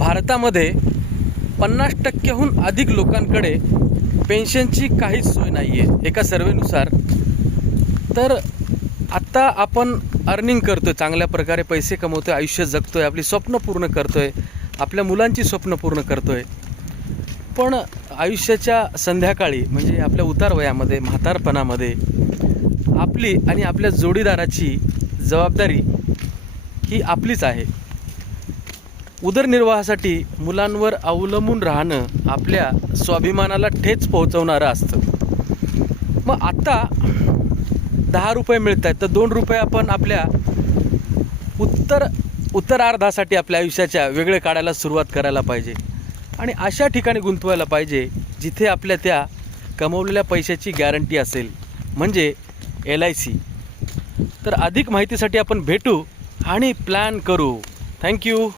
भारतामध्ये 50%हून अधिक लोकांकडे पेन्शनची काहीच सोय नाही आहे एका सर्वेनुसार. तर आत्ता आपण अर्निंग करतो आहे, चांगल्या प्रकारे पैसे कमवतो आहे, आयुष्य जगतो आहे, आपली स्वप्न पूर्ण करतो आहे, आपल्या मुलांची स्वप्न पूर्ण करतो आहे. पण आयुष्याच्या संध्याकाळी म्हणजे आपल्या उतार वयामध्ये, म्हातारपणामध्ये आपली आणि आपल्या जोडीदाराची जबाबदारी ही आपलीच आहे. उदरनिर्वाहासाठी मुलांवर अवलंबून राहणं आपल्या स्वाभिमानाला ठेच पोहोचवणारं असतं. मग आत्ता 10 रुपये मिळत आहेत तर 2 रुपये आपण आपल्या उत्तरार्धासाठी आपल्या आयुष्याच्या वेगळे काढायला सुरुवात करायला पाहिजे आणि अशा ठिकाणी गुंतवायला पाहिजे जिथे आपल्या त्या कमवलेल्या पैशाची गॅरंटी असेल, म्हणजे LIC. तर अधिक माहितीसाठी आपण भेटू आणि प्लॅन करू. थँक्यू.